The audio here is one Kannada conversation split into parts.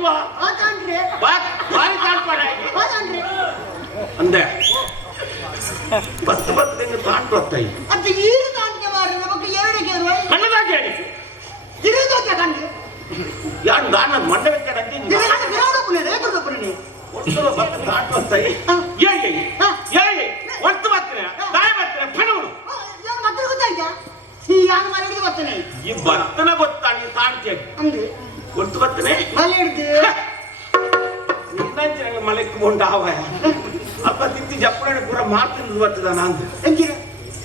ಇಲ್ವಾ ಬಾರಿ ತಾಡ್ಪಾಡ ಅಂದೆ ಬತ್ತು ಬತ್ತು ತಾಂಟು ಹೋಗ್ತಾಯಿ ಅದು ಈರು ತಾಂಟ್ಯ ಮಾಡಿ ನಮಗೆ ಎರಡು ಕೇಳುವ ಕಣ್ಣದಾಗ ಹೇಳಿ ತಿರುಗೋತ ಕಂಡು ಯಾರು ದಾನ ಮಂಡವೆ ಕಡಂತಿ ಒಟ್ಟು ಬತ್ತು ತಾಂಟು ಹೋಗ್ತಾಯಿ ಹೇಳಿ ಹೇಳಿ ಒಟ್ಟು ಬರ್ತೀನಿ ದಾಯ ಬರ್ತೀನಿ ಫಣಗಳು ಮತ್ತೆ ಗೊತ್ತಾಯ್ತಾ ಯಾರು ಮನೆಗೆ ಬರ್ತಾನೆ ಈ ಬರ್ತನ ಗೊತ್ತಾ ನೀನು ತಾಂಟ್ಯ ಅಂದ್ರೆ ಒಟ್ಟು ಬರ್ತಾನೆ ಮಲೆ ಹಿಡ್ದು ನೀನಂಚ ಮಲೆಕ್ಕೆ ಕೊಂಡ ಆವ ಅಪ್ಪ ತಿತ್ತಿ ಜಪ್ಪಣೆ ಪೂರ ಮಾತಿನ ಬರ್ತದ ನಾನು ಹೆಂಗಿರ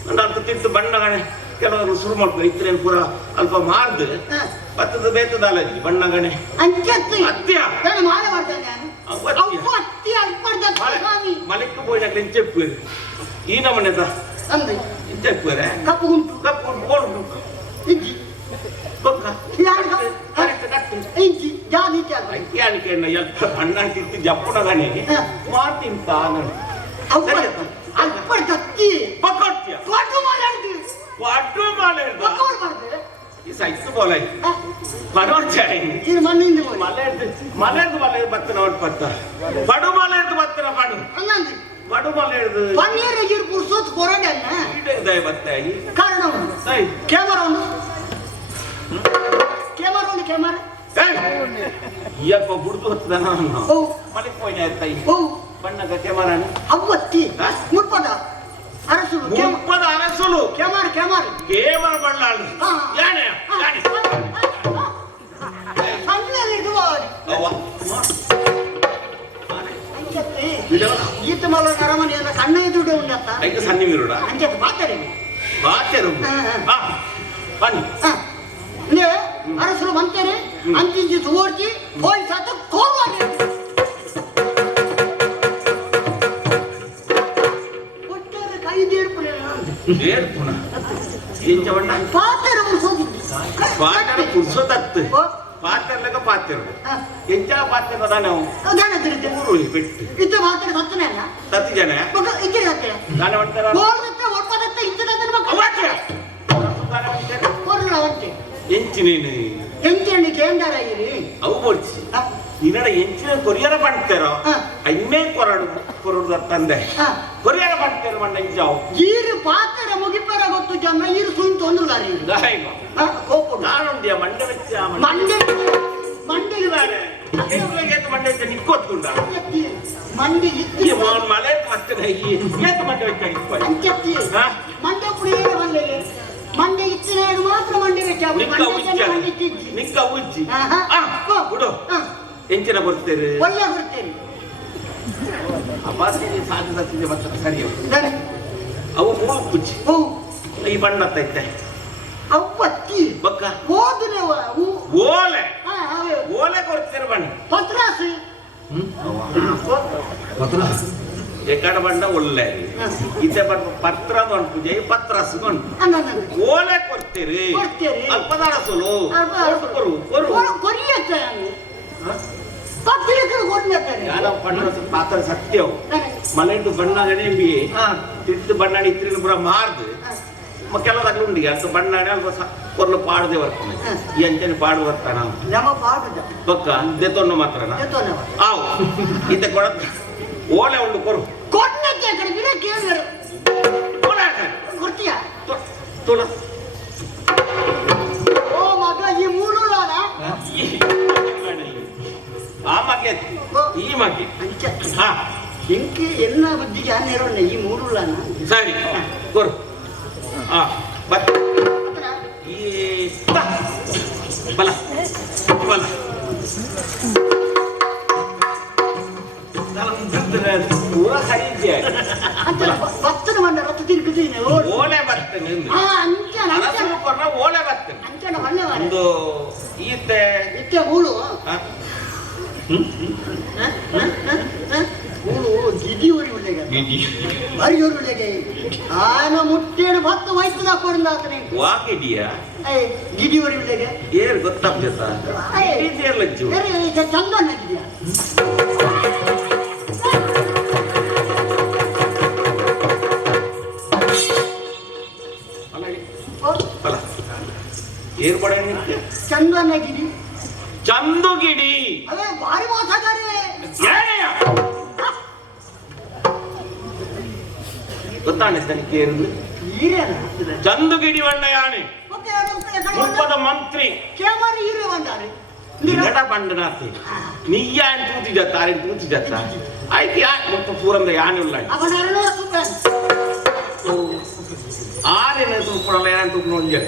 ಒಂದು ಅರ್ಧ ತಿತ್ತು ಬಣ್ಣಗಣೆ ಕೆಲವರು ಶುರು ಮಾಡ್ತಾರೆ ಇತ್ತರೇನು ಪೂರ ಅಲ್ಪ ಮಾರ್ದು ಬತ್ತದ ಬೇತದಲ್ಲ ಬಣ್ಣಗಣೆ ಅತ್ಯ ಮಾಲೆ ಮಾಡ್ತೇನೆ ಮಲೆಕ್ಕೆ போய் ಇಂಚೆಪ್ಪು ಈ ನಮ್ಮನೆದ ಇಂಚೆಪ್ಪು ಕಪ್ಪು ಉಂಟು ಕಪ್ಪು ಉಂಟು ಗೋಡು ಇಜ್ಜಿ ಬಣ್ಣ ತಿತ್ತಿ ಜಪ್ಪಣಗಣೆ ಮಾತಿನ ತಾನು ಸೈತು ಬೋಲೈ ಪಡೋಚಾಯಿ ಮಲೆ ಬತ್ತನ ಪತ್ತ ಪಡು ಮಲೆ ಬತ್ತನ ಪಡು ಪಡು ಮಲೆ ಪುರ್ಸೋತ್ ಕೊರಡೆ ಬತ್ತಾಯಿ ಕಾರಣ ಕ್ಯಾಮರಾ ಕ್ಯಾಮರಾ ಇಯಪ್ಪ ಬುಡ್ದು ಹೊತ್ತದ ನಾನು ಮಲೆಗೆ ಹೋಯ್ನ ಇರ್ತಾಯಿ ಬಣ್ಣಗ ಕ್ಯಾಮರಾನ ಅವ್ವತ್ತಿ ಮುಪ್ಪದ ಅರಸುಲು ಮುಪ್ಪದ ಅರಸುಲು ಕ್ಯಾಮರಾ ಬಳ್ಳಾಳು ಯಾನೆ ಸಣ್ಣಲ್ಲಿ ಇದು ಈತ ಮಲ ಅರಮನೆಯನ್ನ ಕಣ್ಣ ಎದುರುಡೆ ಉಂಡತ್ತ ಐದು ಸಣ್ಣ ಮೀರುಡ ಅಂಚೆ ಬಾತರಿ ಬನ್ನಿ ಅರಸರು ಬಂತಾರೆ ಅಂತಿಂಚಿ ತೋರ್ಚಿ ಹೋಯ್ ಸಾತ ಕೋರ್ವಾಡಿ ಒಟ್ಟಾರೆ ಕೈ ದೇರ್ಪುಣ ಎಂಚ ಬಣ್ಣ ಪಾತ್ರ ಮುರ್ಸೋದಿದ್ದು ಪಾತ್ರ ಕುರ್ಸೋದತ್ತು ಪಾತ್ರಲೆಗ ಪಾತ್ರ ಎಂಚ ಪಾತ್ರ ಅದ ನಾವು ಬಿಟ್ಟು ಇತ್ತು ಮಾತ್ರ ಸತ್ತನೇ ಅಲ್ಲ ಸತ್ತು ಜನ ಇದ್ರೆ ಸತ್ತೇ ದಾನ ಮಾಡ್ತಾರ ಒಪ್ಪದತ್ತ ಇಂತದಂದ್ರೆ ಎಂಚಿ ನೀನು ಎಂಚಿ ಕೇಂದ್ರ ಅವು ಬೋಡ್ಸಿ ಇನ್ನಡ ಎಂಚಿನ ಕೊರಿಯರ ಪಂಡ್ತಾರೋ ಇನ್ನೇ ಕೊರಡು ತಂದೆ ಕೊರಿಯರ ಪಂಡ್ತಾರ ಮಣ್ಣ ಇಂಚಾವು ಈರು ಪಾತ್ರ ಮುಗಿಪರ ಗೊತ್ತು ಜನ ಈರು ಸುಂಟು ತೊಂದ್ರದಾರಿ ನಾನುಂಡಿಯ ಮಂಡೆ ವೆಚ್ಚ ಮಂಡೆಗೆ ಮಂಡೆ ವೆಚ್ಚ ನಿಕ್ಕೋತ್ಕೊಂಡ ಮಂಡಿ ಮಲೆ ಮತ್ತೆ ಏತು ಮಂಡೆ ವೆಚ್ಚ ಅಂಚತ್ತಿ ಮಂಡೆ ಪುಡಿಯೇ ಬಂದೆ ಮಂಡೆ ಇತ್ತಿನ ಮಾತ್ರ ಮಂಡೆ ವೆಚ್ಚ ನಿಕ್ಕ ಉಜ್ಜಿ ಬಿಡು ಎಂಚಿನ ಬರ್ತೇನೆ ಒಳ್ಳೆ ಬರ್ತೇನೆ ಅಪಾಸಿಗೆ ಸಾಧ್ಯತೆ ಬರ್ತಾರೆ ಸರಿ ಅವು ಮೂರು ಕುಚ್ಚಿ ಈ ಬಣ್ಣ ತೈತೆ ಅವ್ವತ್ತಿ ಬಕ್ಕ ಓದುನೆ ಓಲೆ ಓಲೆ ಕೊಡ್ತೀರ ಬಣ್ಣ ಪತ್ರಾಸಿ ಎಕಡ ಬಣ್ಣ ಒಳ್ಳೆ ಇತ್ತೆ ಬಣ್ಣ ಪತ್ರ ಪೂಜೆ ಪತ್ರಾಸು ಓಲೆ ಕೊಡ್ತೀರಿ ಅಲ್ಪದಾರ ಸೋಲು ಪಾತ್ರ ಸತ್ಯವು ಮನೆಟ್ಟು ಬಣ್ಣಗಣೆ ಬಿ ತಿಟ್ಟು ಬಣ್ಣ ಇತ್ತಿನ ಪುರ ಮಾರ್ದು ಕೆಲವದಾಗ ಉಂಡಿ ಅಂತ ಬಣ್ಣ ಅಲ್ಪ ಕೊರ್ಲು ಪಾಡದೆ ಬರ್ತದೆ ಈ ಅಂಚನೆ ಪಾಡು ಬರ್ತಾನ ಬೊಕ್ಕ ದೆತ್ತೊಂಡು ಮಾತ್ರ ಆವು ಇತ್ತೆ ಕೊಡ ಓಲೆ ಉಂಡು ಕೊರು ಕೊಡ್ತೀಯ ತುಳ ಓ ಮಗ ಈ ಮೂರು ಆ ಮಗೆ ಈ ಮಗೆ ಎಂಕಿ ಎಲ್ಲ ಬುದ್ಧಿಗೆ ಆನೇರೋಣ ಈ ಮೂರು ಸರಿ ಕೊರು ಬಲ ಬಲ ಪೂರ ಹರಿದ್ಯ ಭತ್ತನ ಬಂದ ರಥ ತಿರುಗುತ್ತೀನಿ ಓಲೆ ಬರ್ತೇನೆ ಓಲೆ ಬರ್ತೇನೆ ಅಂಚನ ಒಳ್ಳೆ ಒಂದು ಈತೆ ಇತ್ತೆ ಹೂಳು ಹೂಳು ಗಿಡಿ ಹೊರಿ ಒಳ್ಳೆಗೆ ಬರಿ ಹೊರಿ ಒಳ್ಳೆಗೆ ಆನ ಮುಟ್ಟೇನು ಭತ್ತ ವೈದ್ಯದ ಹಾಕೊಂಡು ಆತನೆ ವಾಕಿಡಿಯಾ ಗಿಡಿ ಹೊರಿ ಒಳ್ಳೆಗೆ ಏರ್ ಗೊತ್ತಾಗ್ತದ ಚಂದ ಅನ್ನಿದ್ಯಾ ಏರ್ ಪಡೆ ಚಂದನಗಿರಿ ಚಂದುಗಿಡಿ ಅದೇ ಭಾರಿ ಮೋಸಗಾರಿ. ಏನಯ್ಯ ಗೊತ್ತಾನೆ ತನಿಖೆ ಇருந்து ಹೀರೇನ ಚಂದುಗಿಡಿ ವಣ್ಣಯಾನೆ ಮತ್ತೆ ಯಾರು ಮುಪ್ಪದ ಮಂತ್ರಿ ಕೇಮರಿ ಹೀರೆ ಬಂದಾರೆ ನಿನ್ನಡ ಬಂಡನಾತಿ ನೀಯ ತೂತಿ ಜತ್ತ ಆರೆ ತೂತಿ ಜತ್ತ ಆಯ್ತು ಯಾ ಮುಪ್ಪ ಪೂರಂದ ಯಾನೆ ಉಳ್ಳ ಅವನರಣ ಸುಬ್ಬನ್ ಆರೆನ ತೂಪುರಲ್ಲ ಯಾನ್ ತೂಪು ಒಂಜೆ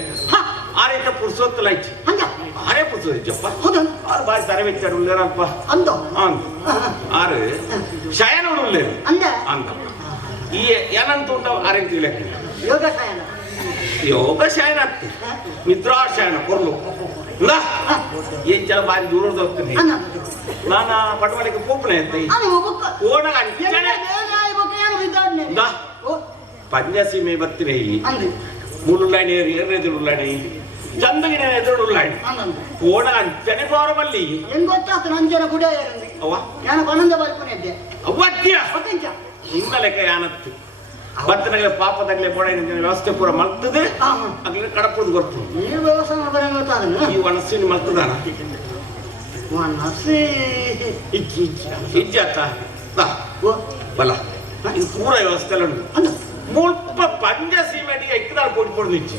ಆರೆತ ಪುರ್ಸೊತ್ತು ಲೈಚಿ ಹಂಗ ಆರೆ ಪುರ್ಸೊತ್ತು ಜಪ್ಪ ಹೌದಾ ಆರು ಬಾರಿ ತರವೆಚ್ಚಾರು ಉಳ್ಳೇರಪ್ಪ ಅಂದೋ ಆರು ಶಯನ ಉಳ್ಳೇರು ಅಂದ ಅಂತ ಈ ಏನಂತ ಉಂಟ ಆರೆ ತಿಳಿಯಕ್ಕೆ ಯೋಗ ಸಾಯನ ಯೋಗ ಶಯನ ಆಗ್ತಿ ಮಿತ್ರಾಶಯನ ಕೊರ್ಲು ಏನ್ ಜನ ಬಾರಿ ದೂರದ ಹೋಗ್ತೀನಿ ನಾನು ಪಟವಳಿಗೆ ಪೂಪನೆ ಅಂತ ಓಣ ಅಂಚನೆ ಪಂಜಸೀಮೆ ಬತ್ತಿನ ಮುಳ್ಳುಳ್ಳಾಣಿ ಎದುರುಳ್ಳಾಣಿ ಚಂದಗಿನ ಎದುರುಳ್ಳಾಣಿ ಓಣ ಅಂಚನೆ ಪೌರಮಲ್ಲಿ ಹೆಂಗ್ ಗೊತ್ತಾಗ್ತದೆ ಅಂಜನ ಗುಡ ಅವ ನಾನು ಬನಂದ ಬಲ್ಪನೆ ಇದ್ದೆ ಅವತ್ಯ ಇಂದ ಲೆಕ್ಕ ಯಾನತ್ತು ಬತ್ತನಗಲೆ ಪಾಪದಾಗಲೇ ಬೋಡ ವ್ಯವಸ್ಥೆ ಪೂರ ಮಲ್ತದೆ ಆಗ್ಲೇ ಕಡಪುದು ಗೊತ್ತು ಈ ವ್ಯವಸ್ಥೆ ಬರಂಗ ಗೊತ್ತಾದ ಈ ಒಣಸಿನ ಮಲ್ತದಾನ ಮನಸ್ಸೇ ಇಜ್ಜಾತ ಬಲ ಇದು ಪೂರ ವ್ಯವಸ್ಥೆ ಎಲ್ಲ ಉಂಟು ಮುಲ್ಪ ಪಂಜಸೀಮೆಟಿಗೆ ಇಕ್ಕದಾಳು ಕೊಡ್ಕೊಡು ನಿಚ್ಚಿ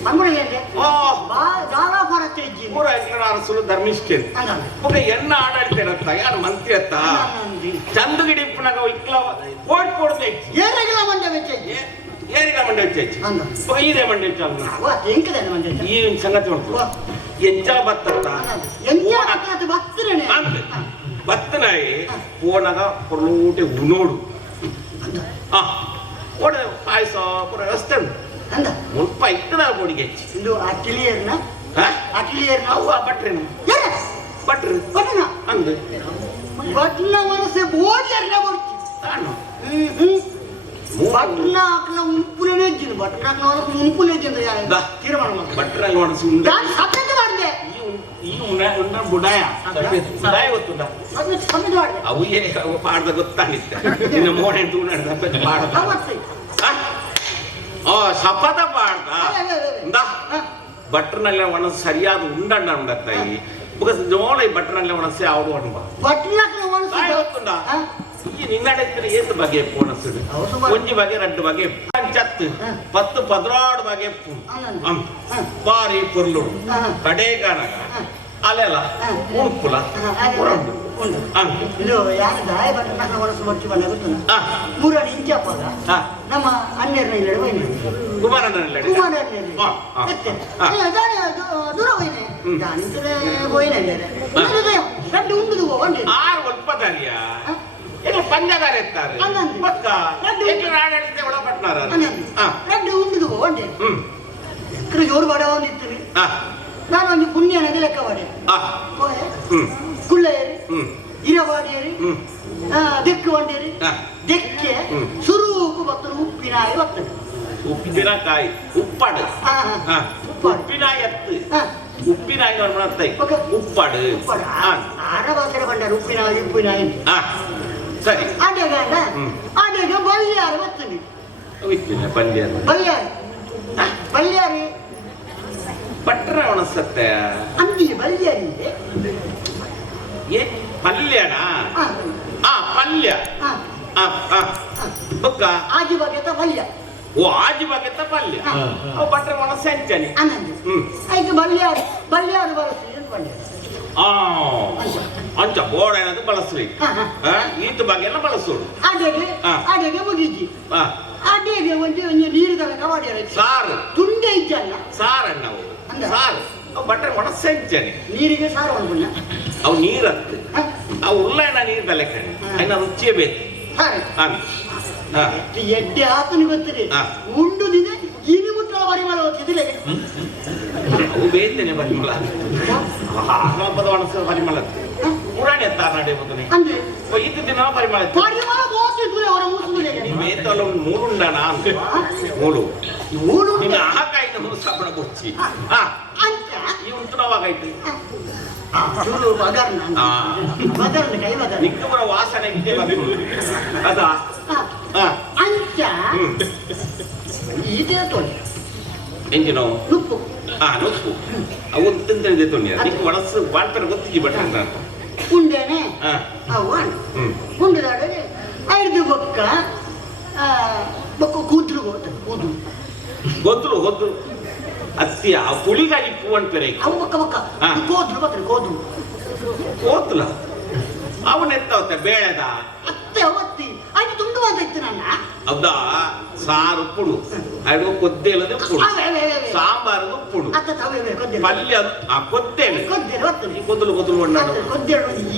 ಪೂರ ಅರಸಲು ಧರ್ಮಿಷ್ಠೆ ಮುಖ ಎನ್ನ ಆಡಳಿತ ಇರತ್ತ ಯಾರು ಮಂತ್ರಿ ಅತ್ತ ಚಂದಗಿಡಿ ಪುನಗ ಇಕ್ಕಲ ಕೊಡ್ಕೊಡು ನಿಚ್ಚಿ ಏರಿಗ ಮಂಡ್ಯ ವೆಚ್ಚ ಏರಿಗ ಮಂಡ್ಯ ವೆಚ್ಚ ಇದೇ ಮಂಡ್ಯ ವೆಚ್ಚ ಈ ಸಂಗತಿ ಉಂಟು ಎಂಚಲ ಬತ್ತತ್ತ ಬತ್ತನಾಯಿ ಪೋನಗ ಪೊರ್ಲೂಟೆ ಉನೋಡು ಓಡ ಪಾಯಸ ಪೂರ ವ್ಯವಸ್ಥೆ ಉಂಟು ಮುಲ್ಪ ಇಕ್ಕದಾಳು ಕೊಡಿಗೆ ಹೆಚ್ಚಿ ಇದು ಅಕ್ಕಿಲಿಯರ್ನ ಅವ್ವ ಭಟ್ರೇನು ಭಟ್ರು ಅಂದು ಭಟ್ನ ಮನಸ್ಸೆ ಬೋಡಿಯರ್ನ ಬರ್ತಿ ತಾನು ಭಟ್ನ ಅಕ್ನ ಉಂಪುಲೆ ನೆಜ್ಜಿನ ಭಟ್ನ ಅಕ್ನ ಮನಸ್ಸು ಉಂಪುಲೆ ನೆಜ್ಜಿಂದ ತೀರ್ಮಾನ ಮಾಡಿ ಭಟ್ರಂಗ ಮನಸ್ಸು ಉಂಡ ನಾನು ಸಬ್ಮಿಟ್ ಮಾಡಿದೆ ಈ ಉಂಡ ಬುಡಾಯ ಬುಡಾಯ ಗೊತ್ತುಂಡ ಸಬ್ಮಿಟ್ ಮಾಡಿದೆ ಅವು ಪಾಡ್ದ ಗೊತ್ತಾಗಿತ್ತ ನಿನ್ನ ಮೋನೆ ತೂನಾಡ ಪಾಡ್ದ ಶಪಥ ಪಾಡ್ದ ಭಟ್ರನಲ್ಲ ಮನಸ್ಸು ಸರಿಯಾದ ಉಂಡಣ್ಣ ಉಂಡತ್ತಾಯಿ ಜೋಳ ಈ ಭಟ್ರನಲ್ಲ ಮನಸ್ಸು ಯಾವುದು ಅಣ್ಣ ಭಟ್ನಕ್ನ ಮನಸ್ಸು ಗೊತ್ತುಂಡ ಈ ನಿನ್ನಡೆ ಏತು ಬಗೆ ಪೋಣಸುಡು ಒಂಜಿ ಬಗೆ ರಡ್ಡು ಬಗೆ ಪಂಚತ್ತು 10-16 ಬಗೆ ಬಾರಿ ಪೊರ್ಲುಡು ಕಡೆಗಾನಗ ಅಲೆಲ್ಲ ಉಣುಕುಲ ಉರಂಡು ಇದು ಯಾರು ಗಾಯ ಭಟ್ರನ ಮನಸ್ಸು ಮರ್ಚಿ ಬಂದ ಗೊತ್ತುಂಡ ಮೂರಡಿ ಇಂಚಪ್ಪದ ನಮ್ಮ ಅನ್ಯರ್ನ ಇಲ್ಲಡೆ ಹೋಯ್ನೆ ಕುಮಾರಣ್ಣನ ದೂರ ಹೋಯ್ನೆ ಜಾನಿಂತಲೇ ಹೋಯ್ನೆ ರಡ್ಡು ಉಂಡುದು ಒಂದೇ ಆರು ಒಲ್ಪದಾರಿಯ ಏನು ಪಂಜಗಾರ ಎತ್ತಾರೆ ಪಕ್ಕ ಆಡಳಿತ ಒಳಪಟ್ನಾರ ರಡ್ಡು ಉಂಡುದು ಒಂದೇ ಎಕ್ಕರು ಜೋರು ಬಡ ಒಂದಿತ್ತು ನಾನು ಒಂದು ಪುಣ್ಯ ನದಿ ಲೆಕ್ಕ ಬಾಡಿ ಕುಳ್ಳೆಯರಿ ಇರವಾಡಿಯರಿ ದೆಕ್ಕು ಬಂಡೇರಿ ದೆಕ್ಕೆ ಸುರೂಕು ಬತ್ತರು ಉಪ್ಪಿನಾಯಿ ಬರ್ತದೆ ಉಪ್ಪಿನಕಾಯಿ ಉಪ್ಪಡು ಉಪ್ಪಿನಾಯಿ ಎತ್ತು ಉಪ್ಪಿನಾಯಿ ಮಾಡ್ತಾಯಿ ಉಪ್ಪಡು ಆರ ಭಾಷೆ ಬಂಡಾರ ಉಪ್ಪಿನಾಯಿ ಉಪ್ಪಿನಾಯಿ ಸರಿ ಆಡ್ಯಾಗ ಆಡ್ಯಾಗ ಬಲ್ಯಾರು ಬರ್ತದೆ ಬಲ್ಯಾರಿ ಬಲ್ಯಾರಿ ಭಟ್ರ ಒಣಸತ್ತೆ ಅಂದಿ ಬಲ್ಯಾರಿ ಏ ಪಲ್ಯನ ಪಲ್ಯ ಬೊಕ್ಕ ಆಜಿ ಬಗ್ಗೆ ಪಲ್ಯ ಓ ಆಜಿ ಬಗ್ಗೆ ಪಲ್ಯ ಭಟ್ರ ಒಣಸ ಅಂಚಾನೆ ಆಯ್ತು ಬಲ್ಯಾರಿ ಬಲ್ಯಾರು ಬಳಸಿ ಪಲ್ಯ ಅಂಚ ಬೋಡ ಏನದು ಬಳಸ್ರಿ ಈತ ಬಗ್ಗೆ ಎಲ್ಲ ಬಳಸೋದು ಅಡೆಗೆ ಮುಗಿಜಿ ಅಡೆಗೆ ಒಂದು ನೀರು ತನಕ ಮಾಡಿರ ಸಾರು ತುಂಡೆ ಇದ್ದಲ್ಲ ಸಾರಣ್ಣ ಸಾರು ಅವು ಭಟ್ರ ಒಣಸ ಅಂಚಾನೆ ನೀರಿಗೆ ಸಾರು ಅನ್ಕೊಂಡ ಅವು ನೀರತ್ತು ಅವು ಉಳ್ಳಾಣ ನೀರು ತಲೆ ಕಣಿ ಅನ್ನ ರುಚಿಯೇ ಬೇಕು ಎಡ್ಡೆ ಆತನ ಗೊತ್ತಿದೆ ಉಂಡು ದಿನ ಗಿನಿ ಮುಟ್ಟ ಪರಿಮಳ ಹೋಗ್ತಿದ್ದಿಲ್ಲ ಅವು ಬೇಯ್ತೇನೆ ಪರಿಮಳ ಹಬ್ಬದ ಒಣಸ ಪರಿಮಳ ಪುರಾಣ ಎತ್ತ ನಡೆ ಬದನೆ ಅಂದ್ರೆ ಇದು ದಿನ ಪರಿಮಳ ಪರಿಮಳ ಹೋಗ್ತಿದ್ರು ಅವರ ಮುಸುಗುಲೆ ಬೇತಲ್ಲ ಒಂದು ಮೂರುಂಡಣ ಮೂರು ಮೂರು ನಿನ್ನ ಆಕಾಯ್ತು ಮೂರು ಸಾಪಣ ಬುಚ್ಚಿ ಅಂತ ಈ ಉಂಟು ನಾವಾಗಾಯ್ತು ಚೂರು ಬಗರ್ನ ಕೈ ಬಗರ್ ನಿಕ್ಕುವರ ವಾಸನೆ ಇದ್ದೇ ಬಂದು ಅದ ಅಂಚ ಇದೇ ತೋಳಿ ಎಂಜಿನೋ ನುಪ್ಪು ನೊಪ್ಪು ಅವು ತಿಂತಂದೆ ತೊಂಡಿ ಅದಕ್ಕೆ ಒಣಸು ಬಾಳ್ತಾರೆ ಗೊತ್ತಿಗೆ ಬಟ್ಟ ನಾನು ಉಂಡೆನೆ ಅವ ಉಂಡದಾಡೆ ಐದು ಬೊಕ್ಕ ಬೊಕ್ಕ ಕೂದಲು ಕೂದಲು ಗೊತ್ತಲು ಅತ್ತಿ ಆ ಪುಳಿಗಾಗಿ ಪೂ ಅಂತಾರೆ ಅವು ಬೊಕ್ಕ ಬೊಕ್ಕ ಕೂದಲು ಬರ್ತದೆ ಕೂದಲು ಕೋತಲ ಅವನೆತ್ತವತ್ತೆ ಬೇಳೆದ ಅತ್ತೆ ಅವತ್ತಿ ಅದು ತುಂಡು ಅಂತ ಇತ್ತು ನನ್ನ ಹೌದಾ ಸಾರು ಪುಡು ಅದು ಕೊದ್ದೇಲದ ಪುಡು ಸಾಂಬಾರದು ಪುಡು ಪಲ್ಯ ಕೊದ್ದೇಲೆ ಕೊದ್ದಲು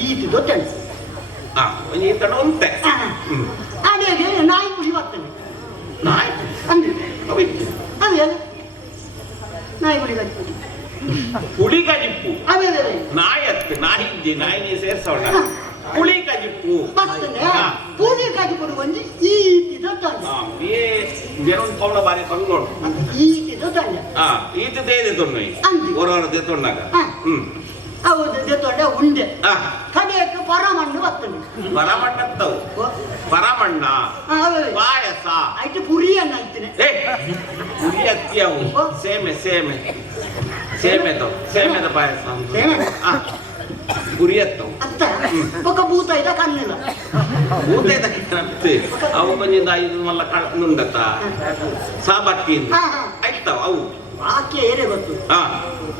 ಈತು ಗೊತ್ತೇನೆ ಈ ತಡ ಉಂಟೆ ಅಡಿಗೆ ನಾಯಿ ಪುಡಿ ಬರ್ತೇನೆ ನಾಯಿ ಅದೇ ನಾಯಿ ಪುಡಿ ಪುಳಿಗಜಿಪ್ಪು ಅದೇ ನಾಯತ್ತು ನಾಯಿ ಸೇರ್ಸೋಣ ಪುಳಿಗಜಿಪ್ಪು ಪುಳಿಗಾಜಿ ಪುಡಿ ಒಂದು ಈತಿ ದೊಡ್ಡ ಒಂದು ಪೌಳ ಬಾರಿ ತಂಗೋಡು ಈತಿ ದೊಡ್ಡ ಈತ ದೇದೆ ತೊಣ್ಣು ಹೊರ ದೇತೊಂಡಾಗ ಹೌದು ದೇತೊಂಡ ಉಂಡೆ ಕಡೆಯಕ್ಕೆ ಪರಮಣ್ಣು ಬರ್ತದೆ ಪರಮಣ್ಣತ್ತವು ಪರಮಣ್ಣ ಪಾಯಸ ಆಯ್ತು ಪುರಿ ಅನ್ನ ಆಯ್ತೇನೆ ಪುರಿ ಅತ್ತಿಯವು ಸೇಮೆದ ಪಾಯಸ ಪುರಿ ಅತ್ತವು ಅತ್ತ ಒಕ್ಕ ಭೂತ ಇದ್ದ ಕಣ್ಣಿಲ್ಲ ಭೂತ ಇದ್ದ ಕಣ್ಣತ್ತೆ ಅವು ಕೊಂಚಿಂದ ಐದು ಮಲ್ಲ ನುಂಡತ್ತ ಸಾಬಕ್ಕಿಂದ ಆಯ್ತವ ಅವು ಆಕೆ ಏರೇ ಗೊತ್ತು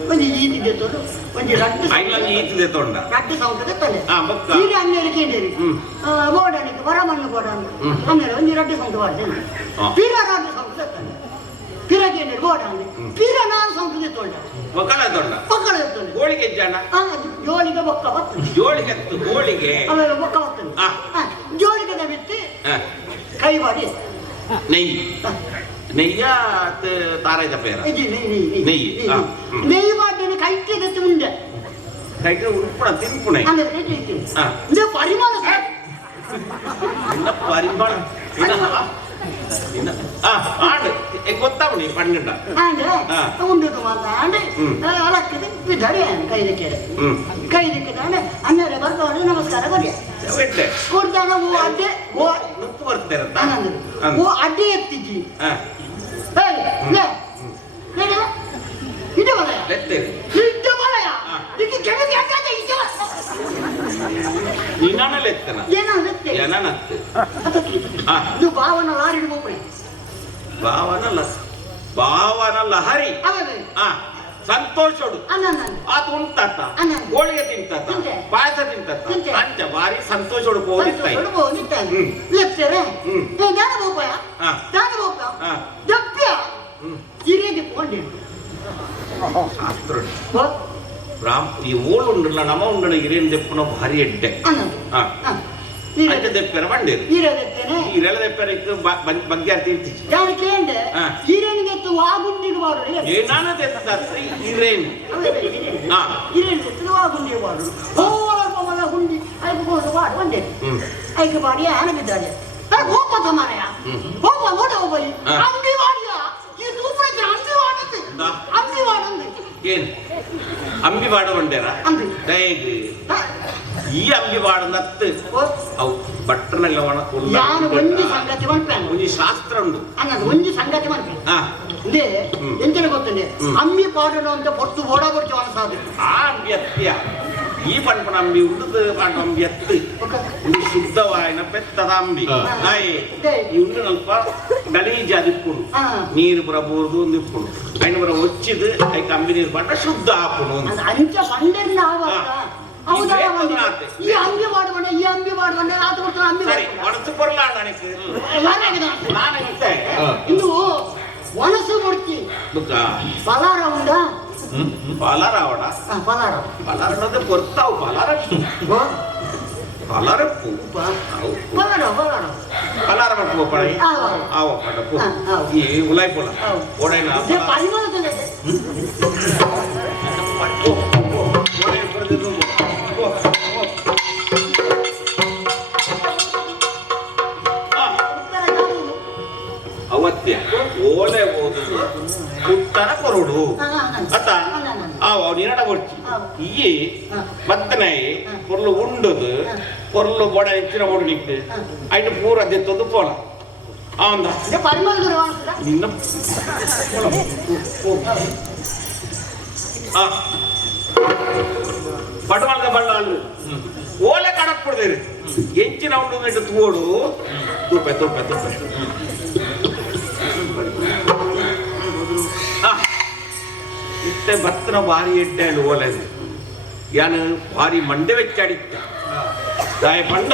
ಒಂದು ಈತಿದೆ ತೊಂಡು ಒಂದು ರಡ್ಡು ಈತಿದೆ ತೊಂಡ ರಡ್ಡು ಸೌಂಡ್ ತಾನೆ ಈಗ ಹನ್ನೆರಡು ಕೇಂದ್ರಿ ಬೋಡಾಣಿಗೆ ಪರಮಣ್ಣು ಬೋಡಾಣ ಹನ್ನೆರಡು ಒಂದು ರಡ್ಡು ಸೌಂಡ್ ಮಾಡ್ತೇನೆ ಪೀರ ರಡ್ಡು ಸೌಂಡ್ ತಾನೆ ಪೀರ ಕೇಂದ್ರ ಬೋಡಾಣಿ ಪೀರ ನಾನು ಸೌಂಡ್ ತೊಂಡ ಮಕ್ಕಳ ತೊಂಡ ಹೋಳಿಗೆ ಜನ ಜೋಳಿಗೆ ಬೊಕ್ಕ ಬರ್ತದೆ ಜೋಳಿಗೆ ಹೋಳಿಗೆ ಆಮೇಲೆ ಬೊಕ್ಕ ಬರ್ತದೆ ಜೋಳಿಗೆ ಬಿಟ್ಟು ಕೈ ಮಾಡಿ ನೆಯ್ಯ ತಾರಾಯ್ದ ಪೇರ ನೆಯ್ಯಿ ಮಾಡ್ತೇನೆ ಕೈಗೆ ಗತಿ ಉಂಡೆ ಕೈಗೆ ಉಳ್ಪುಣ ತಿನ್ಪುಣ ಪರಿಮಳ ಆಡು ಗೊತ್ತಾವಣಿ ಪನ್ನెండ ಉಂಡು ಮಾತಾಡಿ ಅಲಕ್ಕದೆ ಬಿದ್ದಾಳೆ ಕೈದಕ್ಕೆ ಅನ್ನರೆ ಬರ್ತಾನೆ ನಮಸ್ಕಾರ ಬರೀ ಕೊಡ್ತಾನ ಓ ಅಡ್ಡೆ ಓ ನುಪ್ಪು ಬರ್ತಾರೆ ಓ ಅಡ್ಡೆ ಎತ್ತಿದ್ದಿ ಇದು ಮಲಯ ಇದು ಮಲಯ ಇದಕ್ಕೆ ಕೆಳಗೆ ಹಾಕದೆ ಇದು ನೀನಾನಲೆತ್ತನ ಏನಾಗುತ್ತೆ ಏನನತ್ತೆ ಇದು ಭಾವನ ಲಾರಿ ಹೋಗ್ರಿ ಭಾವನ ಲಹರಿ ಸಂತೋಷಡು ಆತ ಉಂಟತ್ತ ಹೋಳಿಗೆ ತಿಂತತ್ತ ಪಾಯಸ ತಿಂತತ್ತ ಅಂಚ ಬಾರಿ ಸಂತೋಷಡು ಹೋಗಿರ್ತಾಯಿ ಈ ಓಳು ಉಂಡಲ್ಲ ನಮ್ಮ ಉಂಡನ ಹಿರಿಯನ್ ದೆಪ್ಪನ ಭಾರಿ ಎಡ್ಡೆ ದೆಪ್ಪರ ಬಂಡೇರು ಹಿರೆಲ ದೆಪ್ಪರ ಬಗ್ಗೆ ತಿಂತಿ ಏನಾನ ದೆತ್ತದ್ರಿ ಹಿರೇನ್ ಹುಂಡಿ ಐದು ಬಾಡಿ ಆನಗಿದ್ದಾಳೆ ಹೋಗ್ಬೋದ ಮಾರಾಯ ಹೋಗ ನೋಡ ಹೋಗಿ ಅಂಗಿ ಮಾಡಿಯ ಈ ತೂಪುಳಿದ್ರೆ ಅಂಗಿ ಮಾಡಂದು ಏನ್ ಅಂಬಿ ಬಾಡ ಬಂಡೇರ ಈ ಅಂಬಿ ಬಾಡ ನತ್ತು ಅವು ಬಟ್ಟನೆಲ್ಲ ನಾನು ಒಂದು ಸಂಗತಿ ಮಾಡ್ತೇನೆ ಒಂದು ಶಾಸ್ತ್ರ ಉಂಟು ಅನ್ನೋದು ಒಂದು ಸಂಗತಿ ಮಾಡ್ತೇನೆ ಇದೇ ಎಂತನೇ ಗೊತ್ತಂದೆ ಅಂಬಿ ಪಾಡನು ಅಂತ ಪೊತ್ತು ಓಡ ಕೊಡ್ತೀವಿ ಅನ್ಸಾದು ಆ ಅಂಬಿ ಅತ್ಯ ಈ ಪಂಪನ ಅಂಬಿ ಉಂಟು ಪಾಂಡ ಅಂಬಿ ಅತ್ತು ಒಂದು ಶುದ್ಧವಾಯಿನ ಪೆತ್ತದ ಅಂಬಿ ಈ ಉಂಟು ಸ್ವಲ್ಪ ಗಲೀಜ್ ಅದಿಪ್ಪುಡು ನೀರು ಪುರ ಬೋರ್ದು ಒಂದು ಇಪ್ಪುಡು ಐನ ಪುರ ಒಚ್ಚಿದು ಐಕ ಅಂಬಿ ನೀರು ಪಂಡ ಶುದ್ಧ ಹಾಪುಡು ಅಂಚ ಬಂಡೆಲ್ಲ ಈ ಅಂಬಿ ಮಾಡುವಣ್ಣ ಈ ಅಂಬಿ ಮಾಡುವಣ್ಣ ಆತ ಕೊಡ್ತಾನೆ ಅಂಬಿ ಒಣಸು ಬರಲ್ಲ ಇನ್ನು ಒಣಸು ಕೊಡ್ತಿ ಪಲಾರ ಉಂಡ ಪಲಾರಾವಣ ಪಲಾರ ಕೊರ್ತಾವು ಪಲಾರಪ್ಪು ಪಲಾರ ಮಟ್ಟು ಪಡಿ ಆವ ಪಡಪ್ಪು ಈ ಉಲಾಯ್ ಪೊಲ ಓಡೈನ ಅವತ್ಯ ಓಲೆ ಓದುದು ಉತ್ತರ ಕೊರುಡು ಅತ್ತ ನೀನಡ ಕೊಡ್ತಿ ಈ ಬತ್ತನಾಯಿ பொருள் ಉಂಡುದು பொருள் ಬಡ ಹೆಚ್ಚಿನ ಓಡಲಿಕ್ಕೆ ಐಟು ಪೂರ ದೆತ್ತದು ಪೋಲ ನಿನ್ನ ಪಟವಾಳದ ಬಳ್ಳಾಳು ಓಲೆ ಕಡಕ್ ಕೊಡ್ದೇರಿ ಎಂಚಿನ ಉಂಡು ನೆಟ್ಟು ತೂಡು ತುಪ್ಪೆ ತುಪ್ಪೆ ತುಪ್ಪೆ ಇಟ್ಟೆ ಭತ್ತನ ಭಾರಿ ಎಡ್ಡೆ ಅಳು ಓಲೆ ಯಾನು ಭಾರಿ ಮಂಡೆ ವೆಚ್ಚಾಡಿತ್ತ ದಾಯ ಪಂಡ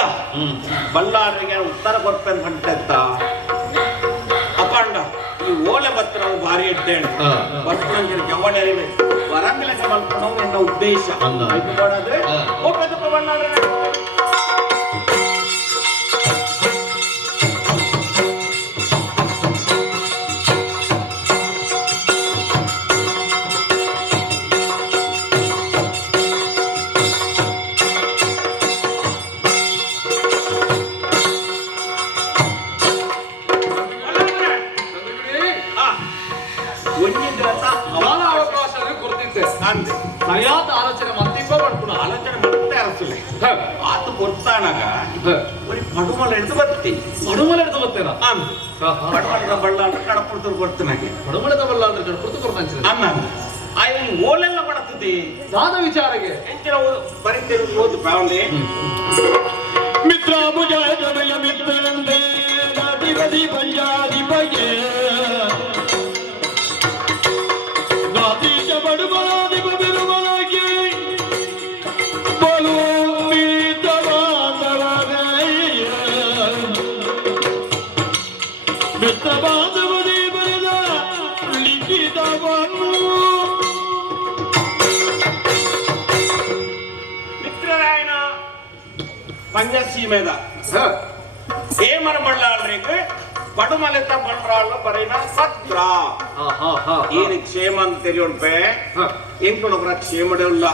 ಬಳ್ಳಾರಿಗೆ ಉತ್ತರ ಕೊಡ್ತೇನೆ ಹೊಂಟೆತ್ತ ಅಪಂಡ ಈ ಓಲೆ ಭತ್ತ ನಾವು ಭಾರಿ ಎಡ್ಡೆ ಭತ್ತ ಜವಳಿ ವರಂಗಲ ಮಲ್ಕೊಂಡು ನನ್ನ ಉದ್ದೇಶ ನೋಡೋದ್ರೆ ಒಬ್ಬ ಬಳ್ಳಾಡ್ರೆ ಸರಿಯಾದ ಆಲೋಚನೆ ಮತ್ತಿಬ್ಬ ಮಾಡ್ಕೊಂಡು ಆಲೋಚನೆ ಮತ್ತೆ ಅರಸಲೆ ಆತು ಕೊಡ್ತಾನಾಗ ಬರೀ ಪಡುಮಲ ಹಿಡಿದು ಬರ್ತೀನಿ ಪಡುಮಲೆ ಹಿಡಿದು ಬರ್ತೇನ ಪಡುಮಲದ ಬಳ್ಳಾಳ ಕಡಪುರ್ತರು ಬರ್ತಾನಾಗೆ ಪಡುಮಲದ ಬಳ್ಳಾಳ ಕಡಪುರ್ತು ಕೊಡ್ತಾನೆ ಅನ್ನ ಆಯ್ತು ಓಲೆಲ್ಲ ಮಾಡತ್ತದೆ ದಾದ ವಿಚಾರಗೆ ಹೆಚ್ಚಿನ ಬರೀತೇವೆ ಓದು ಪಾವಂದೆ ಮಿತ್ರ ಭುಜಯ ಜಡಯ ಮಿತ್ರನಂತೆ ದಾಟಿ ಗದಿ ಪಂಜಾದಿ ಬಗೆ ದಾತೀಜ ಬಡುಬಲಾದಿ ಬಬಿರುಬಲಾಗಿ ಬಲು ಮೀತವಾದವರಯ್ಯ ಮಿತ್ರ ಬಾಂಧವದಿ ಬರೆದ ಲಿಖಿತವನ್ನು ಮಿತ್ರರಾಯನ ಪಂಜಸೀಮೆದ ಹೇಮರ ಬಳ್ಳಾಳ್ರಿಗೆ ಪಡುಮಲೆತ ಬಂಡ್ರಾಳ ಬರೀನ ಪತ್ರ ಏನಿಗೆ ಕ್ಷೇಮ ಅಂತ ತೆರೆಯೋಣ್ಪೆ ಎಂಕೊಳೊಬ್ಬರ ಕ್ಷೇಮಡೆ ಇಲ್ಲ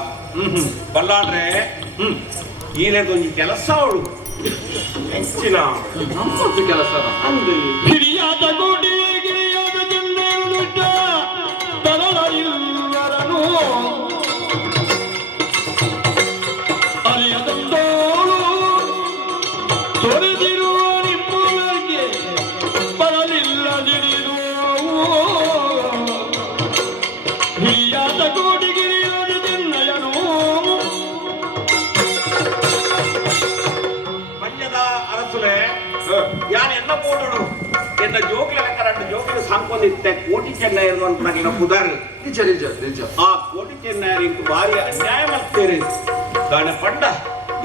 ಬಳ್ಳಾಡ್ರೆ ಈಲೆದೊಂದು ಕೆಲಸ ಅವಳು ಹೆಚ್ಚಿನ ನಮ್ಮದು ಕೆಲಸ ಅಂದು ಹಿರಿಯಾದ ಗೋಡೆಯ ಗಿರಿಯಾದ ಜನ್ಮೇನುಟ ತರಳರಿಲ್ಲರನು ಅರಿಯದಂದೋಳು ತೊರೆದಿರುವ ನಿಮ್ಮೊಳಗೆ ಬರಲಿಲ್ಲದಿರಿದು ಹಿರಿಯಾದ ಗೋಡೆ ಗಿರಿಯಾದ ಜನ್ನಯನು ಮಂಜದ ಅರಸುಲೆ ಯಾನ್ ಎನ್ನ ಬೋಡೋಡು ಎನ್ನ ಜೋಗ್ಲೆಲ್ಲ ಕರೆಂಟ್ ಜೋಗ್ಲ ಸಾಂಕೊಂಡಿತ್ತೆ ಕೋಟಿ ಚೆನ್ನೈರು ಅಂತ ನನ್ನ ಪುದಾರಿ ನಿಜ ನಿಜ ನಿಜ ಆ ಕೋಟಿ ಚೆನ್ನೈರು ಇಂಕು ಭಾರಿ ಅನ್ಯಾಯ ಮಾಡ್ತೇನೆ ಗಾಣ ಪಂಡ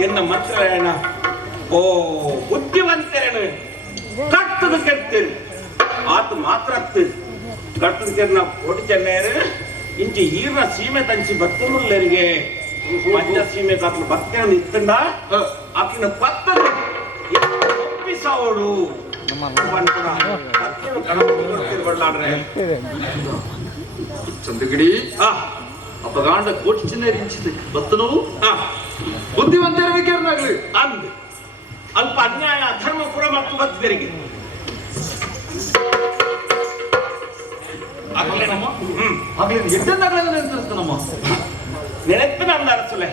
ಎನ್ನ ಮಂತ್ರಾಯಣ ಓ ಬುದ್ಧಿವಂತರೇನು ಕಟ್ಟದ ಕೆಡ್ತೇನೆ ಆತ ಮಾತ್ರ ಕಟ್ಟದ ಕೆರ್ನ ಕೋಟಿ ಚೆನ್ನೈರು ಇಂಚಿ ಈರ್ನ ಸೀಮೆ ತಂಚಿ ಬತ್ತುಲ್ಲರಿಗೆ ಮಂಜ ಸೀಮೆ ಕಾತ್ಲು ಬತ್ತೇನೆ ಇತ್ತಂಡ ಆಕಿನ ಪತ್ತದ ಒಪ್ಪಿಸವಳು ಬಳ್ಳಾಡ್ರೆ ಚಂದಗಡಿ ಅಪಗಾಂಡ ಕೋಟಿ ಚಿನ್ನ ರಿಂಚಿದೆ ಬತ್ತನು ಬುದ್ಧಿವಂತರ ವಿಕೇರ್ನಾಗ್ಲಿ ಅಂದ್ ಅಲ್ಪ ಅನ್ಯಾಯ ಅಧರ್ಮ ಕೂಡ ಮತ್ತು ಬತ್ತಿದರಿಗೆ ಆಗ್ಲಿ ಎಡ್ಡನ್ನಾಗಲ್ಲ ನೆನ್ಸಿರ್ತಾನಮ್ಮ ನೆನೆತ್ತಿನ ಅಂದ ಅರಸಲೆ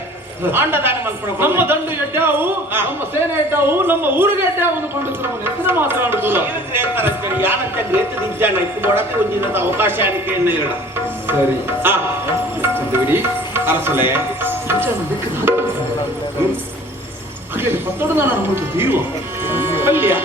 ಆಂಡ ದಾನ ಮಲ್ಪಡ ನಮ್ಮ ದಂಡು ಎಡ್ಡಾವು ನಮ್ಮ ಸೇನೆ ಎಡ್ಡಾವು ನಮ್ಮ ಊರಿಗೆ ಎಡ್ಡಾವನ್ನು ಕೊಂಡಿದ್ದು ನಮ್ಮ ನೆತ್ತಿನ ಮಾತನಾಡುದಿಲ್ಲ ಯಾನಂತ ಗ್ರೇತ ದಿಜ್ಜಾನ ಇತ್ತು ಕೊಡತೆ ಒಂದಿನದ ಅವಕಾಶ ಆನಿಕೆಯನ್ನು ಹೇಳ ಸರಿ ಚಂದಗಡಿ ಅರಸಲೆ ಆಗ್ಲಿ ಪತ್ತೋಡು ನಾನು ಅನ್ಬಿಟ್ಟು ತೀರುವ ಅಲ್ಲಿಯ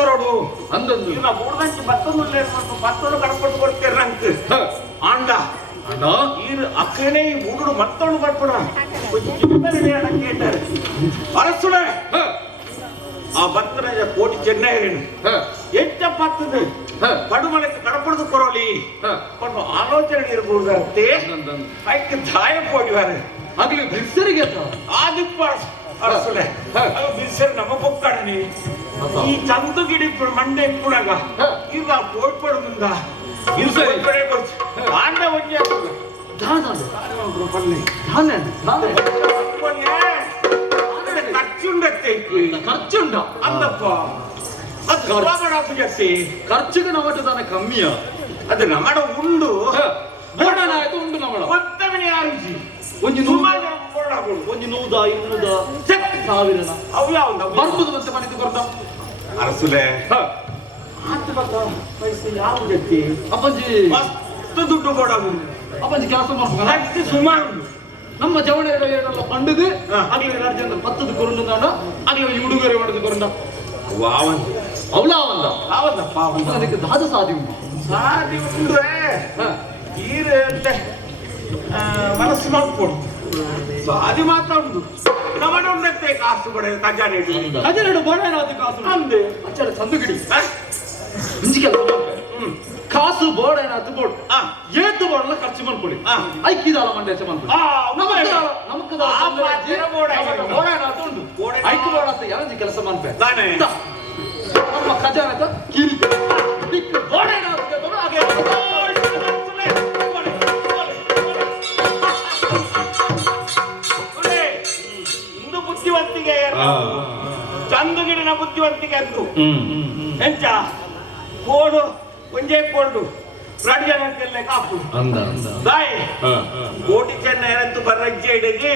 ಕೊರೋಡು ಅಂದೊಂದು ಇನ್ನ ಮೂರ್ದಂಚಿ ಬತ್ತೊಂದು ಬತ್ತೊಂದು ಕಡ್ಕೊಂಡು ಕೊಡ್ತೀರಂತ ಆಂಡ ಅಣ್ಣ ಈರು ಅಕ್ಕನೇ ಈ ಮೂಡು ಮತ್ತೊಂದು ಬರ್ಪಡ ಕೇಳ್ತಾರೆ ಅರಸುಡೆ ಆ ಭಕ್ತನ ಕೋಟಿ ಚೆನ್ನೈ ಹೆಚ್ಚ ಪತ್ತದು ಪಡುಮಲಕ್ಕೆ ಕಡಪಡದು ಕೊರೋಲಿ ಒಂದು ಆಲೋಚನೆ ಇರಬಹುದಂತೆ ಅದಕ್ಕೆ ದಾಯ ಹೋಗಿದ್ದಾರೆ ಆಗ್ಲಿ ಬಿರ್ಸರಿಗೆ ಆದಿಪ್ಪ ಅರಸುಲೆ ಅದು ಬಿರ್ಸರ್ ನಮ್ಮ ಪೊಕ್ಕಡನಿ ಈ ಚಂದು ಗಿಡಿ ಮಂಡೆ ಕೂಡಾಗ ಈಗ ಕೋಡ್ಪಡು ಮುಂದ ಇದು ಕೋಡ್ಪಡೆ ಕೊಡ್ತು ಆಂಡ ಒಂಜಿ ಖರ್ಚುಂಡತ್ತೆ ಖರ್ಚುಂಡ ಅಂದಪ್ಪ ಅದು ಗರ್ಭ ಜಾಸ್ತಿ ಖರ್ಚುಗೆ ನಮ್ಮಟ್ಟು ತಾನೆ ಕಮ್ಮಿಯ ಅದು ನಮ್ಮಡ ಉಂಡು ಬೋಡನಾಯ್ತು ಉಂಡು ನಮ್ಮಡ ಕೊತ್ತಮನೆ ಆರುಜಿ ಒಂಜಿ ಸುಮಾರು ಬೋಡಾಗಳು ಒಂಜಿ 100 ಸಾವಿರನ ಅವು ಯಾವ್ದು ಬರ್ಬೋದು ಮತ್ತೆ ಮನೆಗೆ ಬರ್ದ ಅರಸುಲೆ ಆತು ಬತ್ತ ಪೈಸೆ ಯಾವ ಜೊತೆ ಅಪ್ಪಂಜಿ ಮಸ್ತ್ ದುಡ್ಡು ಬೋಡಾಗಳು ಅಪ್ಪಂಜಿ ಕೆಲಸ ಮಾಡ್ಬೇಕು ಅಷ್ಟು ಸುಮಾರು ನಮ್ಮ ಜವಣೆಲ್ಲ ಪಂಡುದು ಆಗ್ಲಿ ರಾಜ್ಯದ ಪತ್ತದ ಕೊರಂಡು ಕಾಂಡ ಆಗ್ಲಿ ಈ ಉಡುಗೊರೆ ಮಾಡೋದು ಕೊರಂಡ ವಾವನ್ ಅವಲ ಅವಲ್ಲ ಯಾವದಪ್ಪ ಅದಕ್ಕೆ ದಾದ ಸಾಧಿ ಉಂಟು ಸಾಧಿ ಉಂಡ್ರೆ ತೀರೆ ಅಂತ ಮನಸ್ಸು ಮಾಡ್ಕೊಡು ಸಾಧಿ ಮಾತಾಡುದು ನಮ್ಮಡ ಉಂಡತ್ತೆ ಕಾಸು ಬಡ ಖಜಾನೆ ಖಜಾನೆ ಬೋಡಾನಾತಿ ಕಾಸು ಅಂದೆ ಅಚ್ಚಡ ಸಂದುಗಿಡಿ ಇಂಜಿ ಕೆಲಸ ಕಾಸು ಬೋಡಾನಾತಿ ಬೋಡ್ ಏತ್ತು ಬೋಡಲ್ಲ ಖರ್ಚು ಮಾಡ್ಕೊಳ್ಳಿ ಐಕಿದಾಲ ಮಂಡೇಶ ಮಾಡ್ಕೊಳ್ಳಿ ಬೋಡಾನಾತಿ ಉಂಟು ಐಕು ಬೋಡಾತ ಯಾವಂಜಿ ಕೆಲಸ ಮಾಡ್ಬೇಕು ನಮ್ಮ ಖಜಾನೆ ಕೀಲಿ ಬೋಡಾನಾತಿ ಹಾಗೆ ಬುದ್ಧಿವಂತಿಕೆ ಚಂದುಗಿಡಿನ ಬುದ್ಧಿವಂತಿಕೆ ಅಂತು ಎಂಚ ಕೋಡು ಒಂಜೇ ಕೋಡು ರಾಜ್ಯನಂತೆಲ್ಲ ಕಾಪು ದಾಯಿ ಕೋಟಿ ಚೆನ್ನ ಏನಂತೂ ಬರ್ರಜ್ಜೆ ಹಿಡಿಗಿ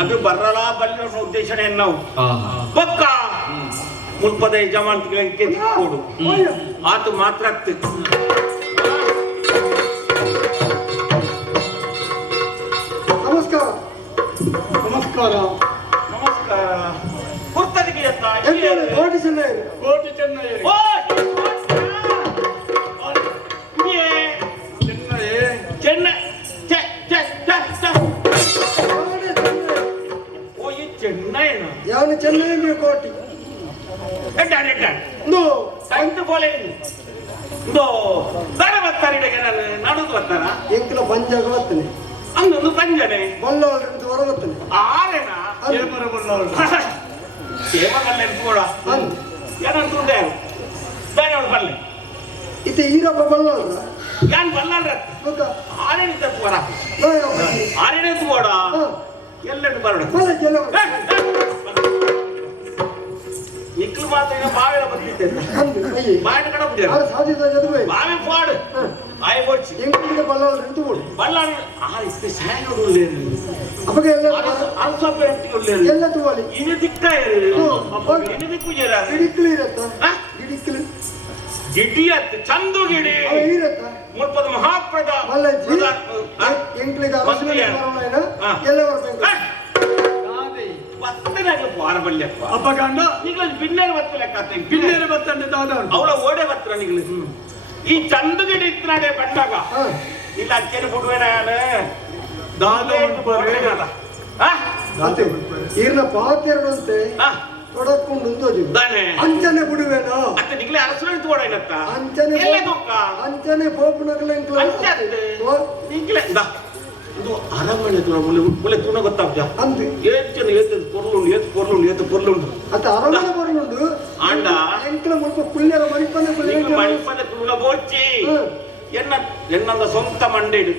ಅದು ಬರ್ರಲ ಬಲ್ಲ ಉದ್ದೇಶನೇ ನಾವು ಪಕ್ಕ ಮುಲ್ಪದ ಯಜಮಾನ್ತಿಗೆ ಕೊಡು ಆತು ಮಾತ್ರ ನಮಸ್ಕಾರ ನಮಸ್ಕಾರ ನಮಸ್ಕಾರ ಕುರ್ತದಿಗೆ ಕೋಟಿ ಚೆನ್ನೈ ಕೋಟಿ ಚೆನ್ನೈ ಯಾವನು ಚೆನ್ನೈ ಕೋಟಿ പോലെ ನಡುದು ಬರ್ತಾರ ಎಂಕಲ ಪಂಜಾಗ ಬರ್ತನೆ ಅಂದೊಂದು ಪಂಜನೆ ಬಲ್ಲವರಿಂದ ಹೊರ ಬರ್ತನೆ ಆರೇನ ಸೇವಗಲ್ಲ ಕೂಡ ಏನಂತುಂಡೆ ಬೇರೆಯವ್ರು ಬಲ್ಲೆ ಇತ್ತೆ ಈರಪ್ಪ ಬಲ್ಲವಲ್ಲ ಯಾನ್ ಬಲ್ಲಲ್ರ ಆರೇನ ತಪ್ಪೋಡ ಆರೇನ ತಗೋಡ ಎಲ್ಲೆಡು ಬರೋಣ ನಿಕ್ಲು ಮಾತ್ರ ಬಾವಿಲ ಬಂದಿದ್ದೆ ಬಾವಿನ ಕಡೆ ಬಂದಿದ್ದೆ ಬಾವಿ ಪಾಡು ಆಯ್ ಬೋಚಿ ಎಂಕಲಿಗೆ ಬಲ್ಲವಲ್ಲ ಎಂದು ಬೋಡು ಬಲ್ಲಾಳ ಇಷ್ಟೇ ಸಾಯ ನೋಡುವುದೇನು ಅಪ್ಪಗೆ ಎಲ್ಲ ಅಲ್ಸೊಬ್ಬ ಎಂಟಿಗೆ ಎಲ್ಲ ತಗೋಲಿ ಇನ್ನು ದಿಕ್ಕ ಇನ್ನು ದಿಕ್ಕು ಜರ ಗಿಡಿಕ್ಲಿ ಇರತ್ತ ಗಿಡಿಕ್ಲಿ ಗಿಡಿಯತ್ ಚಂದು ಗಿಡಿ ಇರತ್ತ ಮುಲ್ಪದ ಮಹಾಪ್ರದ ಎಂಕ್ಲಿಗೆ ಎಲ್ಲ ಬರ್ಬೇಕು ಪಾರಬಲ್ಯಪ್ಪ ಅಪ್ಪ ಗಂಡ ಈಗ ಬಿನ್ನೇರು ಬತ್ತ ಲೆಕ್ಕ ಬಿನ್ನೇರು ಬತ್ತಂಡೆ ದಾದ ಅವಳ ಓಡೆ ಬತ್ತ ನಿಗ್ಲಿ ಈ ಚಂದುಗಿಡಿ ಇತ್ತನಾಡೆ ಬಂದಾಗ ಇಲ್ಲ ಅಕ್ಕೇನು ಬಿಡುವೆ ನಾನು ದಾದ ಈರ್ನ ಪಾತೆರಡು ಅಂತೆ ತೊಡಕೊಂಡು ಅಂಚನೆ ಬಿಡುವೇನೋ ಅತ್ತ ನಿಗ್ಲೆ ಅರಸು ತೋಡೇನತ್ತ ಅಂಚನೆ ಪೋಪುನಗಲ ನಿಗ್ಲೆ ಇದು ಅರಮನೆ ಮುಲೆ ತುಣ ಗೊತ್ತಾಗ್ತ ಅಂತೆ ಏನ್ ಏತು ಪೊರ್ಲುಂಡು ಅತ್ತ ಅರಮನೆ ಬರುಂಡು ಆಂಡ ಎಂಕಲ ಮುಲ್ಪ ಕುಳ್ಳೆರ ಮಣಿಪನೆ ತುಣ ಬೋರ್ಚಿ ಎನ್ನಂದ ಸ್ವಂತ ಮಂಡೇಡು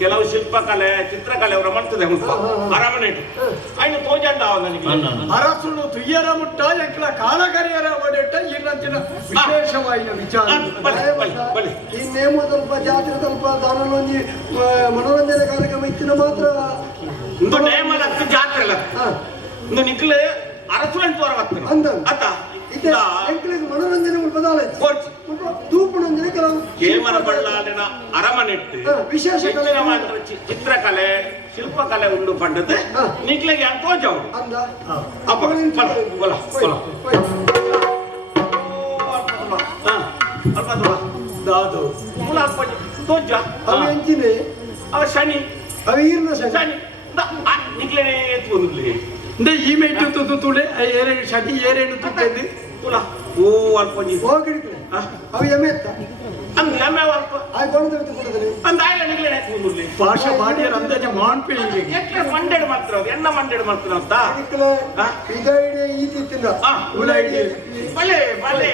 ಕೆಲವು ಶಿಲ್ಪಕಲೆ ಚಿತ್ರಕಲೆ ಅವರ ಮಾಡ್ತದೆ ಅರಮನೆ ಆಯ್ತು ತೋಜಂಡ ನನಗೆ ಅರಸುಳು ತುಯ್ಯರ ಮುಟ್ಟ ಎಂಕಲ ಕಾಳಗರಿಯರ ಒಡೆಟ್ಟ ಇನ್ನಂಚಿನ ವಿಶೇಷವಾದ ವಿಚಾರ ಇನ್ನೇಮೋ ಸ್ವಲ್ಪ ಜಾತ್ರೆ ಸ್ವಲ್ಪ ದಾನೊಂಜಿ ಮನೋರಂಜನೆ ಕಾರ್ಯಕ್ರಮ ಇತ್ತಿನ ಮಾತ್ರ ಒಂದು ನೇಮಲ ಜಾತ್ರೆ ಅಲ್ಲ ಒಂದು ನಿಕ್ಲೆ ಅರಸುಳು ತೋರ ಬರ್ತಾನೆ ಅಂದ ಅತ್ತ ಎಂಕಲಿಗೆ ಮನೋರಂಜನೆ ಬದಾಲ ತೂಪುನಂಜನೆ ಕೆಲವು ಕೇವಲ ಬಳ್ಳಾಡಿನ ಅರಮನೆ ವಿಶೇಷ ಕಲೆ ಮಾತ್ರ ಚಿತ್ರಕಲೆ ಶಿಲ್ಪಕಲೆ ಉಂಡು ಪಂಡದೆ ನಿಕ್ಲೆಗೆ ಅಂತ ತೋಜವು ಅಂದ ಅಪ್ಪ ಬಲ ಅಲ್ಪ ದಾದು ಅಪ್ಪ ತೋಜ ಅವ ಎಂಚಿನೆ ಅವ ಶನಿ ಅವ ಈರ್ನ ಶನಿ ನಿಕ್ಲೆ ಎತ್ಕೊಂಡ್ಲಿ ಈ ಮೇಟು ತುಳೆ ಏರೇನು ಶನಿ ಏರೇನು ತುಪ್ಪೆಂದು ತುಲ ಓ ಅಲ್ಪ ಹೋಗಿಡ್ತಾರೆ ಅವು ಎಮ್ಮೆ ಎತ್ತ ಅಂದ್ ಎಮ್ಮೆ ಅಲ್ಪ ಆಯ್ತು ಕೊಡುದಿಲ್ಲ ಅಂದ್ ಆಯ್ಲ ನಿಗ್ಲೆ ಹಾಕಿ ಭಾಷಾ ಬಾಡಿಯರ್ ಅಂದಾಜ ಮಾಡ್ಪೇಳಿ ಎಟ್ಲೆ ಮಂಡೆಡ್ ಮಾಡ್ತಾರ ಅವ್ರು ಎಣ್ಣ ಮಂಡೆಡ್ ಮಾಡ್ತಾರ ಅಂತ ಇದ ಐಡಿಯಾ ಈ ತಿಂದ ಆ, ಉಳ ಐಡಿಯಾ ಬಲೆ ಬಲೆ